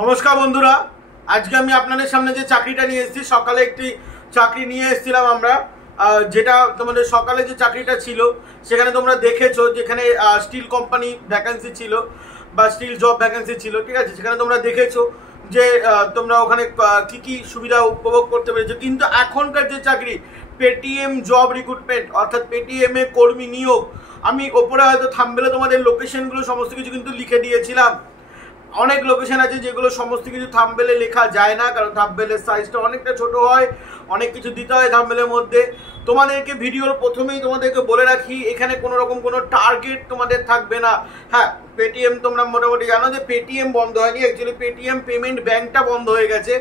নমস্কার বন্ধুরা, আজকে আমি আপনাদের সামনে যে চাকরিটা নিয়ে এসেছি, সকালে একটি চাকরি নিয়ে এসেছিলাম আমরা, যেটা তোমাদের সকালে যে চাকরিটা ছিল সেখানে তোমরা দেখেছো, যেখানে স্টিল কোম্পানি ভ্যাকেন্সি ছিল বা স্টিল জব ভ্যাকেন্সি ছিল, ঠিক আছে। সেখানে তোমরা দেখেছো যে তোমরা ওখানে কি কি সুবিধা উপভোগ করতে পেরেছো। কিন্তু এখনকার যে চাকরি পেটিএম জব রিক্রুটমেন্ট, অর্থাৎ পেটিএম এ কর্মী নিয়োগ, আমি ওপরে হয়তো থাম্বনেলে তোমাদের লোকেশনগুলো সমস্ত কিছু কিন্তু লিখে দিয়েছিলাম। অনেক লোকেশন আছে যেগুলো সমস্ত কিছু থাম্বনেলে লেখা যায় না, কারণ থাম্বনেলের সাইজটা অনেকটা ছোট হয়, অনেক কিছু দিতে হয় থাম্বনেলের মধ্যে। তোমাদেরকে ভিডিওর প্রথমেই তোমাদেরকে বলে রাখি, এখানে কোনো রকম কোনো টার্গেট তোমাদের থাকবে না। হ্যাঁ, পেটিএম তোমরা মোটামুটি জানো যে পেটিএম বন্ধ হয়নি, অ্যাকচুয়ালি পেটিএম পেমেন্ট ব্যাঙ্কটা বন্ধ হয়ে গেছে,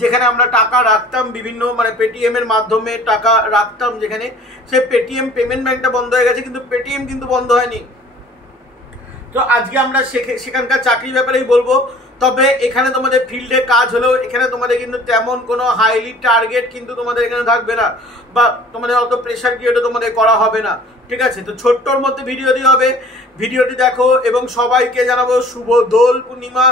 যেখানে আমরা টাকা রাখতাম বিভিন্ন, মানে পেটিএম এর মাধ্যমে টাকা রাখতাম যেখানে, সে পেটিএম পেমেন্ট ব্যাঙ্কটা বন্ধ হয়ে গেছে, কিন্তু পেটিএম কিন্তু বন্ধ হয়নি। তো আজকে আমরা সেখানকার চাকরির ব্যাপারেই বলবো। তবে এখানে তোমাদের ফিল্ডে কাজ হলেও এখানে তোমাদের কিন্তু তেমন কোনো হাইলি টার্গেট কিন্তু তোমাদের এখানে থাকবে না, বা তোমাদের অত প্রেশার ক্রিয়েটও তোমাদের করা হবে না, ঠিক আছে। তো ছোট্টর মধ্যে ভিডিওটি হবে, ভিডিওটি দেখো এবং সবাইকে জানাবো শুভ দোল পূর্ণিমা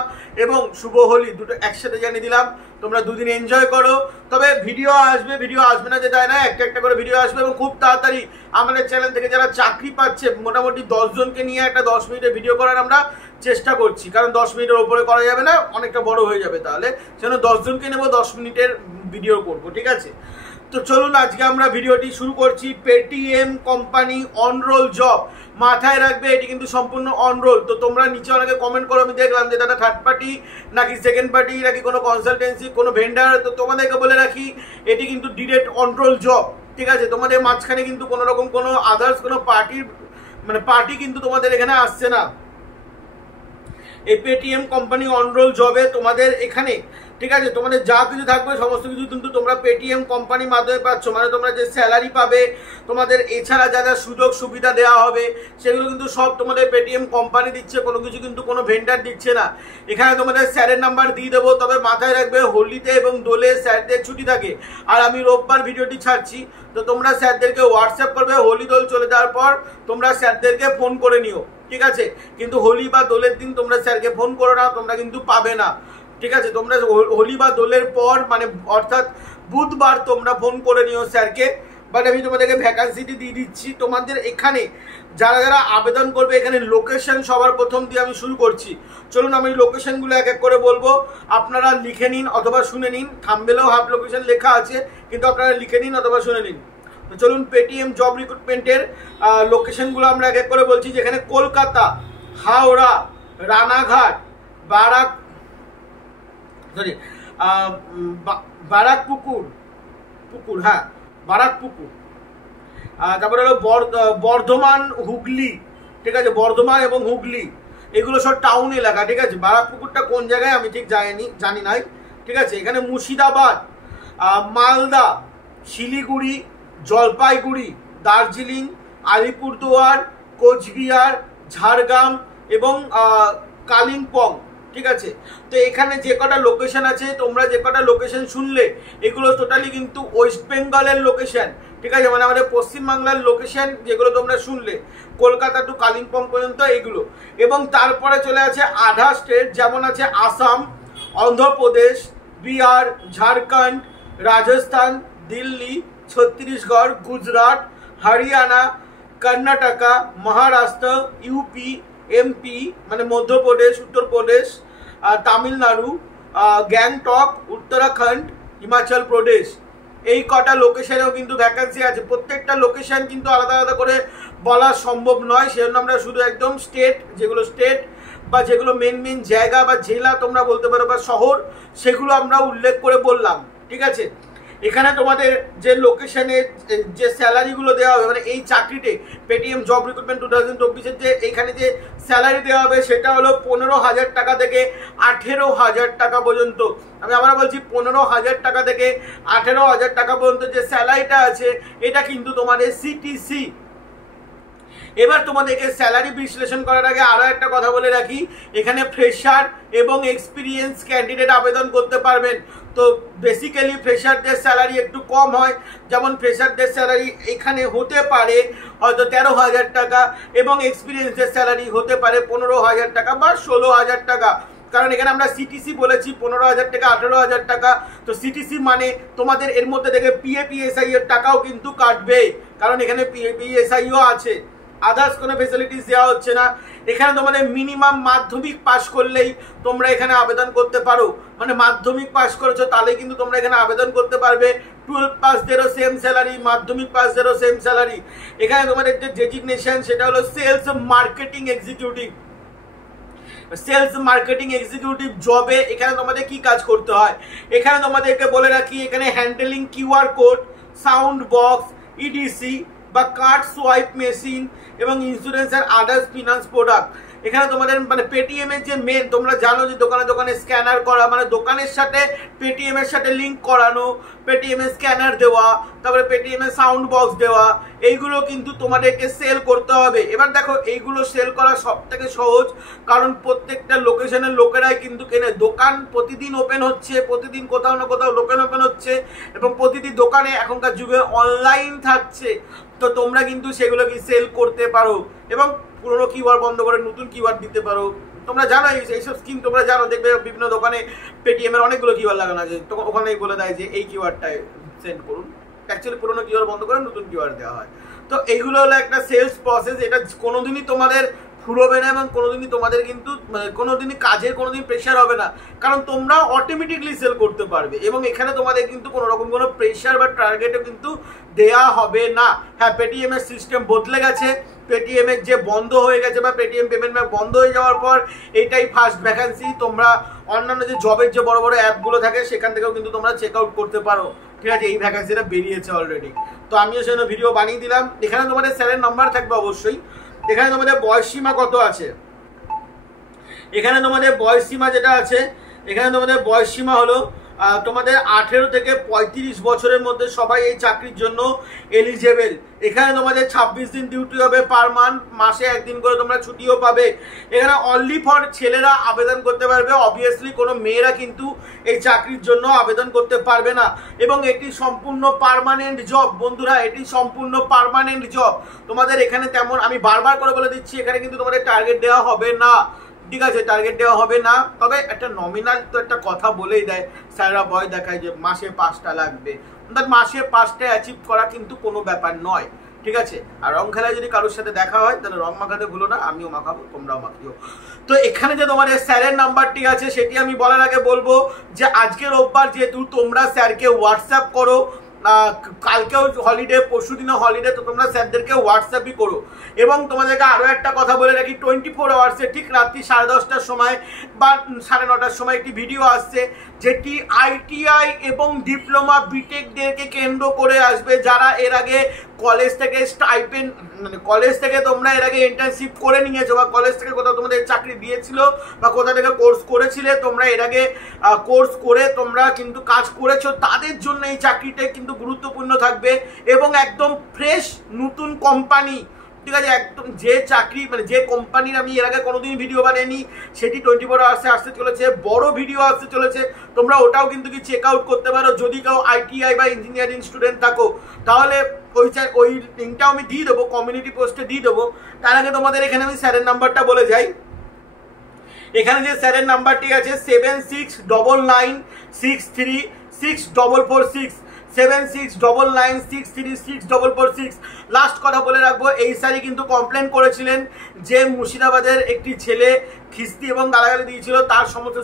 এবং শুভ হোলি, দুটো একসাথে জানিয়ে দিলাম। তোমরা দুদিন এনজয় করো। তবে ভিডিও আসবে না যে তাই না, একটা একটা করে ভিডিও আসবে এবং খুব তাড়াতাড়ি আমাদের চ্যানেল থেকে যারা চাকরি পাচ্ছে মোটামুটি 10 জনকে নিয়ে একটা 10 মিনিটের ভিডিও করার আমরা চেষ্টা করছি, কারণ 10 মিনিটের ওপরে করা যাবে না, অনেকটা বড় হয়ে যাবে, তাহলে সেজন্য 10 জনকে নেবো, 10 মিনিটের ভিডিও করবো, ঠিক আছে। তো চলুন আজকে আমরা ভিডিওটি শুরু করছি। পেটিএম কোম্পানি অনরোল জব, মাথায় রাখবে এটি কিন্তু সম্পূর্ণ অনরোল। তো তোমরা নিচে অনেকে কমেন্ট করো, আমি দেখলাম যে দাদা থার্ড পার্টি নাকি সেকেন্ড পার্টি নাকি কোনো কনসালটেন্সি কোনো ভেন্ডার। তো তোমাদেরকে বলে রাখি এটি কিন্তু ডিরেক্ট অনরোল জব, ঠিক আছে। তোমাদের মাঝখানে কিন্তু কোনো রকম কোনো আদার্স কোনো পার্টি কিন্তু তোমাদের এখানে আসছে না। এই পেটিএম কোম্পানি অনরোল জবে তোমাদের এখানে, ঠিক আছে, তোমাদের যা কিছু থাকবে সমস্ত কিছু কিন্তু তোমরা পেটিএম কোম্পানির মাধ্যমে পাচ্ছ। মানে তোমরা যে স্যালারি পাবে, তোমাদের এছাড়া যা যা সুযোগ সুবিধা দেওয়া হবে সেগুলো কিন্তু সব তোমাদের পেটিএম কোম্পানি দিচ্ছে, কোনো কিছু কিন্তু কোনো ভেন্ডার দিচ্ছে না। এখানে তোমাদের স্যারের নাম্বার দিয়ে দেবো, তবে মাথায় রাখবে হোলিতে এবং দোলে স্যারদের ছুটি থাকে, আর আমি রোববার ভিডিওটি ছাড়ছি। তো তোমরা স্যারদেরকে হোয়াটসঅ্যাপ করবে, হোলি দোল চলে যাওয়ার পর তোমরা স্যারদেরকে ফোন করে নিও, ঠিক আছে। কিন্তু হোলি বা দোলের দিন তোমরা স্যারকে ফোন করো না, তোমরা কিন্তু পাবে না, ঠিক আছে। তোমরা হোলি বা দোলের পর মানে অর্থাৎ বুধবার তোমরা ফোন করে নিও স্যারকে। বাট আমি তোমাদেরকে ভ্যাকান্সিটি দিয়ে দিচ্ছি। তোমাদের এখানে যারা যারা আবেদন করবে, এখানে লোকেশন সবার প্রথম দিয়ে আমি শুরু করছি। চলুন আমি লোকেশনগুলো এক এক করে বলবো, আপনারা লিখে নিন অথবা শুনে নিন। থাম্বনেলেও হাফ লোকেশন লেখা আছে, কিন্তু আপনারা লিখে নিন অথবা শুনে নিন। তো চলুন পেটিএম জব রিক্রুটমেন্টের লোকেশনগুলো আমরা এক এক করে বলছি। যেখানে কলকাতা, হাওড়া, রানাঘাট, বারাকপুকুর, হ্যাঁ বারাকপুকুর, তারপরে হলো বর্ধমান, হুগলি, ঠিক আছে, বর্ধমান এবং হুগলি এগুলো সব টাউন এলাকা, ঠিক আছে। বারাকপুকুরটা কোন জায়গায় আমি ঠিক জানি নাই, ঠিক আছে। এখানে মুর্শিদাবাদ, মালদা, শিলিগুড়ি, জলপাইগুড়ি, দার্জিলিং, আলিপুরদুয়ার, কোচবিহার, ঝাড়গ্রাম এবং কালিম্পং, ঠিক আছে। তো এখানে যে কটা লোকেশন আছে, তোমরা যে কটা লোকেশন শুনলে এগুলো টোটালি কিন্তু ওয়েস্ট বেঙ্গলের লোকেশন, ঠিক আছে। মানে আমাদের পশ্চিমবাংলার লোকেশন যেগুলো তোমরা শুনলে, কলকাতা টু কালিম্পং পর্যন্ত এগুলো। এবং তারপরে চলে আছে আধা স্টেট, যেমন আছে আসাম, অন্ধ্রপ্রদেশ, বিহার, ঝাড়খণ্ড, রাজস্থান, দিল্লি, ছত্তিশগড়, গুজরাট, হরিয়ানা, কর্ণাটকা, মহারাষ্ট্র, ইউপি, এমপি মানে মধ্যপ্রদেশ, উত্তরপ্রদেশ, তামিলনাড়ু, গ্যাংটক, উত্তরাখণ্ড, হিমাচল প্রদেশ, এই কটা লোকেশনেও কিন্তু ভ্যাকান্সি আছে। প্রত্যেকটা লোকেশন কিন্তু আলাদা আলাদা করে বলা সম্ভব নয়, সেজন্য আমরা শুধু একদম স্টেট, যেগুলো স্টেট বা যেগুলো মেন জায়গা বা জেলা তোমরা বলতে পারো বা শহর, সেগুলো আমরা উল্লেখ করে বললাম, ঠিক আছে। এখানে তোমাদের যে লোকেশনে যে স্যালারিগুলো দেওয়া হবে, মানে এই চাকরিতে পেটিএম জব রিক্রুটমেন্ট 2024-এর যে এখানে যে স্যালারি দেওয়া হবে সেটা হলো 15,000 টাকা থেকে 18,000 টাকা পর্যন্ত। আমি আবার বলছি 15,000 টাকা থেকে 18,000 টাকা পর্যন্ত যে স্যালারিটা আছে, এটা কিন্তু তোমাদের সিটিসি। এবার তোমাদেরকে স্যালারি বিশ্লেষণ করার আগে আরো একটা কথা বলে রাখি, এখানে ফ্রেশার এবং এক্সপিরিয়েন্স ক্যান্ডিডেট আবেদন করতে পারবেন। তো বেসিক্যালি ফ্রেশারদের স্যালারি একটু কম হয়, যেমন ফ্রেশারদের স্যালারি এখানে হতে পারে হয়তো 13,000 টাকা এবং এক্সপিরিয়েন্সদের স্যালারি হতে পারে 15,000 টাকা বা 16,000 টাকা। কারণ এখানে আমরা সিটিসি বলেছি 15,000 টাকা 18,000 টাকা। তো সিটিসি মানে তোমাদের এর মধ্যে থেকে পিএপিএসআই এর টাকাও কিন্তু কাটবে, কারণ এখানে পিএপিএসআইও আছে। আদার্স কোনো ফেসিলিটিস দেওয়া হচ্ছে না। এখানে তোমাদের মিনিমাম মাধ্যমিক পাস করলেই তোমরা এখানে আবেদন করতে পারো, মানে মাধ্যমিক পাস করেছো তাহলে কিন্তু তোমরা এখানে আবেদন করতে পারবে। 12 পাসদেরও সেম স্যালারি, মাধ্যমিক পাসদেরও সেম স্যালারি। এখানে তোমাদের যে ডেজিগনেশন সেটা হলো sales marketing executive. Sales marketing executive জবে এখানে তোমাদের কি কাজ করতে হয়, এখানে তোমাদেরকে বলে রাখি, এখানে handling QR code, sound box, EDC বা কার্ড সোয়াইপ মেশিন এবং ইন্স্যুরেন্স আর আদার্স ফিনান্স প্রোডাক্ট। এখানে তোমাদের মানে পেটিএম এর যে মেন, তোমরা জানো যে দোকানে দোকানে স্ক্যানার করা, মানে দোকানের সাথে পেটিএম এর সাথে লিঙ্ক করানো, পেটিএম এর স্ক্যানার দেওয়া, তারপরে পেটিএম এর সাউন্ড বক্স দেওয়া, এইগুলো কিন্তু তোমাদেরকে সেল করতে হবে। এবার দেখো এইগুলো সেল করা সব থেকে সহজ, কারণ প্রত্যেকটা লোকেশনের লোকেরাই কিন্তু কেনে। দোকান প্রতিদিন ওপেন হচ্ছে, প্রতিদিন কোথাও না কোথাও দোকান ওপেন হচ্ছে, এবং প্রতিটি দোকানে এখনকার যুগে অনলাইন থাকছে। তো তোমরা কিন্তু সেগুলো কি সেল করতে পারো এবং পুরোনো কিওয়ার্ড বন্ধ করে নতুন কিওয়ার্ড দিতে পারো। তোমরা জানো এইসব স্কিম তোমরা জানো, দেখবে বিভিন্ন দোকানে পেটিএম এর অনেকগুলো কিওয়ার্ড লাগানো আছে, তো ওখানেই বলে দেয় যে এই কিওয়ার্ডটাই সেন্ড করুন। অ্যাকচুয়ালি পুরোনো কিওয়ার্ড বন্ধ করে নতুন কিওয়ার্ড দেওয়া হয়। তো এইগুলো হলো একটা সেলস প্রসেস, এটা কোনোদিনই তোমাদের ফুরোবে না এবং কোনোদিনই তোমাদের কিন্তু কোনোদিনই কাজের কোনোদিন প্রেশার হবে না, কারণ তোমরা অটোমেটিকলি সেল করতে পারবে এবং এখানে তোমাদের কিন্তু কোনো রকম কোনো প্রেশার বা টার্গেটও কিন্তু দেয়া হবে না। হ্যাঁ, পেটিএম এর সিস্টেম বদলে গেছে, পেটিএম এর যে বন্ধ হয়ে গেছে বা পেটিএম পেমেন্ট ব্যাংক বন্ধ হয়ে যাওয়ার পর এইটাই ফার্স্ট ভ্যাকান্সি। তোমরা অন্যান্য যে জবের যে বড় বড় অ্যাপগুলো থাকে সেখান থেকেও কিন্তু তোমরা চেক আউট করতে পারো, ঠিক আছে। এই ভ্যাকান্সিটা বেরিয়েছে অলরেডি, তো আমিও সেজন্য ভিডিও বানিয়ে দিলাম। এখানে তোমাদের স্যারের নাম্বার থাকবে অবশ্যই। এখানে তোমাদের বয়স সীমা কত আছে, এখানে তোমাদের বয়স সীমা যেটা আছে, এখানে তোমাদের বয়স সীমা হলো তোমাদের 18 থেকে 35 বছরের মধ্যে সবাই এই চাকরির জন্য এলিজেবল। এখানে তোমাদের 26 দিন ডিউটি হবে পার মান্থ, মাসে একদিন করে তোমরা ছুটিও পাবে। এখানে অনলি ফর ছেলেরা আবেদন করতে পারবে, অবভিয়াসলি কোনো মেয়েরা কিন্তু এই চাকরির জন্য আবেদন করতে পারবে না। এবং এটি সম্পূর্ণ পার্মানেন্ট জব বন্ধুরা, এটি সম্পূর্ণ পার্মানেন্ট জব। তোমাদের এখানে তেমন, আমি বারবার করে বলে দিচ্ছি, এখানে কিন্তু তোমাদের টার্গেট দেওয়া হবে না, ঠিক আছে, টার্গেট দেওয়া হবে না। তবে একটা নমিনাল তো একটা কথা বলেই দেয়, স্যাররা ভয় দেখায় যে মাসে 5টা লাগবে, মাসে 5টা অ্যাচিভ করা কিন্তু কোনো ব্যাপার নয়, ঠিক আছে। আর রং খেলায় যদি কারোর সাথে দেখা হয় তাহলে রং মাখাতে ভুলো না, আমিও মাখাবো, তোমরাও মাখিও। তো এখানে যে তোমাদের স্যারের নাম্বারটি আছে সেটি আমি বলার আগে বলবো যে আজকে রোববার, যেহেতু তোমরা স্যারকে হোয়াটসঅ্যাপ করো, কালকেও হলিডে, পরশু দিনও হলিডে, তো তোমরা স্যারদেরকে হোয়াটসঅ্যাপই করো। এবং তোমাদেরকে আরও একটা কথা বলে রাখি, 24 আওয়ার্সে ঠিক রাত্রি 10:30টার সময় বা 9:30টার সময় একটি ভিডিও আসছে, যেটি আইটিআই এবং ডিপ্লোমা বিটেকদেরকে কেন্দ্র করে আসবে, যারা এর আগে কলেজ থেকে স্টাইপেন্ড, মানে কলেজ থেকে তোমরা এর আগে ইন্টার্নশিপ করে নিয়েছো বা কলেজ থেকে কোথাও তোমাদের চাকরি দিয়েছিল বা কোথা থেকে কোর্স করেছিলে, তোমরা এর আগে কোর্স করে তোমরা কিন্তু কাজ করেছো, তাদের জন্য এই চাকরিটা কিন্তু গুরুত্বপূর্ণ থাকবে এবং একদম ফ্রেশ নতুন কোম্পানি, ঠিক আছে। একদম যে চাকরি, মানে যে কোম্পানির আমি এর আগে কোনোদিন ভিডিও বানাইনি, সেটি 24 আওয়ার্সে আসতে চলেছে, বড় ভিডিও আসতে চলেছে। তোমরা ওটাও কিন্তু কি চেক আউট করতে পারো, যদি কেউ আইটিআই বা ইঞ্জিনিয়ারিং স্টুডেন্ট থাকো, তাহলে ওই লিঙ্কটাও আমি দিয়ে দেবো, কমিউনিটি পোস্টে দিয়ে দেবো। তার আগে তোমাদের এখানে আমি স্যারের নাম্বারটা বলে যাই। এখানে যে স্যারের নাম্বারটি আছে 7699636446, 7699636446। লাস্ট কথা বলে রাখবো, এই স্যারই কিন্তু কমপ্লেন করেছিলেন যে মুর্শিদাবাদের একটি ছেলে খিস্তি এবং গালাগালি দিয়েছিল, তার সমস্ত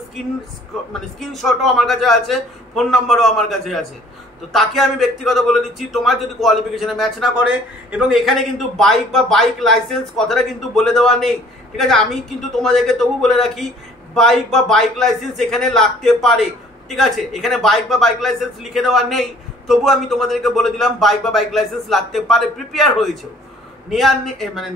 স্ক্রিনশটও আমার কাছে আছে, ফোন নাম্বারও আমার কাছে আছে। তো তাকে আমি ব্যক্তিগত বলে দিচ্ছি, তোমার যদি কোয়ালিফিকেশনে ম্যাচ না করে, এবং এখানে কিন্তু বাইক বা বাইক লাইসেন্স কথাটা কিন্তু বলে দেওয়া নেই, ঠিক আছে। আমি কিন্তু তোমাদেরকে তবু বলে রাখি, বাইক বা বাইক লাইসেন্স এখানে লাগতে পারে, ঠিক আছে। এখানে বাইক বা বাইক লাইসেন্স লিখে দেওয়া নেই, তবু আমি তোমাদেরকে বলে দিলাম বাইক বা বাইক লাইসেন্স লাগতে পারে। প্রিপেয়ার হয়েছে,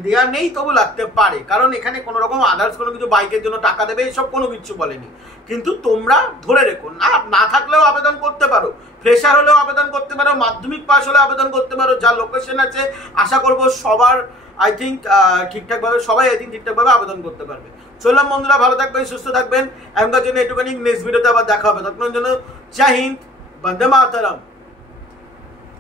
দেওয়ার নেই তবু লাগতে পারে, কারণ এখানে কোনো রকম আদার্স কোনো কিছু বাইকের জন্য টাকা দেবে এসব কোনো কিছু বলেনি। কিন্তু তোমরা ধরে রেখো, না থাকলেও আবেদন করতে পারো, ফ্রেশার হলেও আবেদন করতে পারো, মাধ্যমিক পাস হলেও আবেদন করতে পারো। যা লোকেশন আছে আশা করবো সবার ঠিকঠাকভাবে আবেদন করতে পারবে। চললাম বন্ধুরা, ভালো থাকবেন, সুস্থ থাকবেন, এখনকার জন্য এটুকুনি। নেক্সট ভিডিওতে আবার দেখা হবে, ততক্ষণের জন্য জয় হিন্দ, বন্দে মাতরম।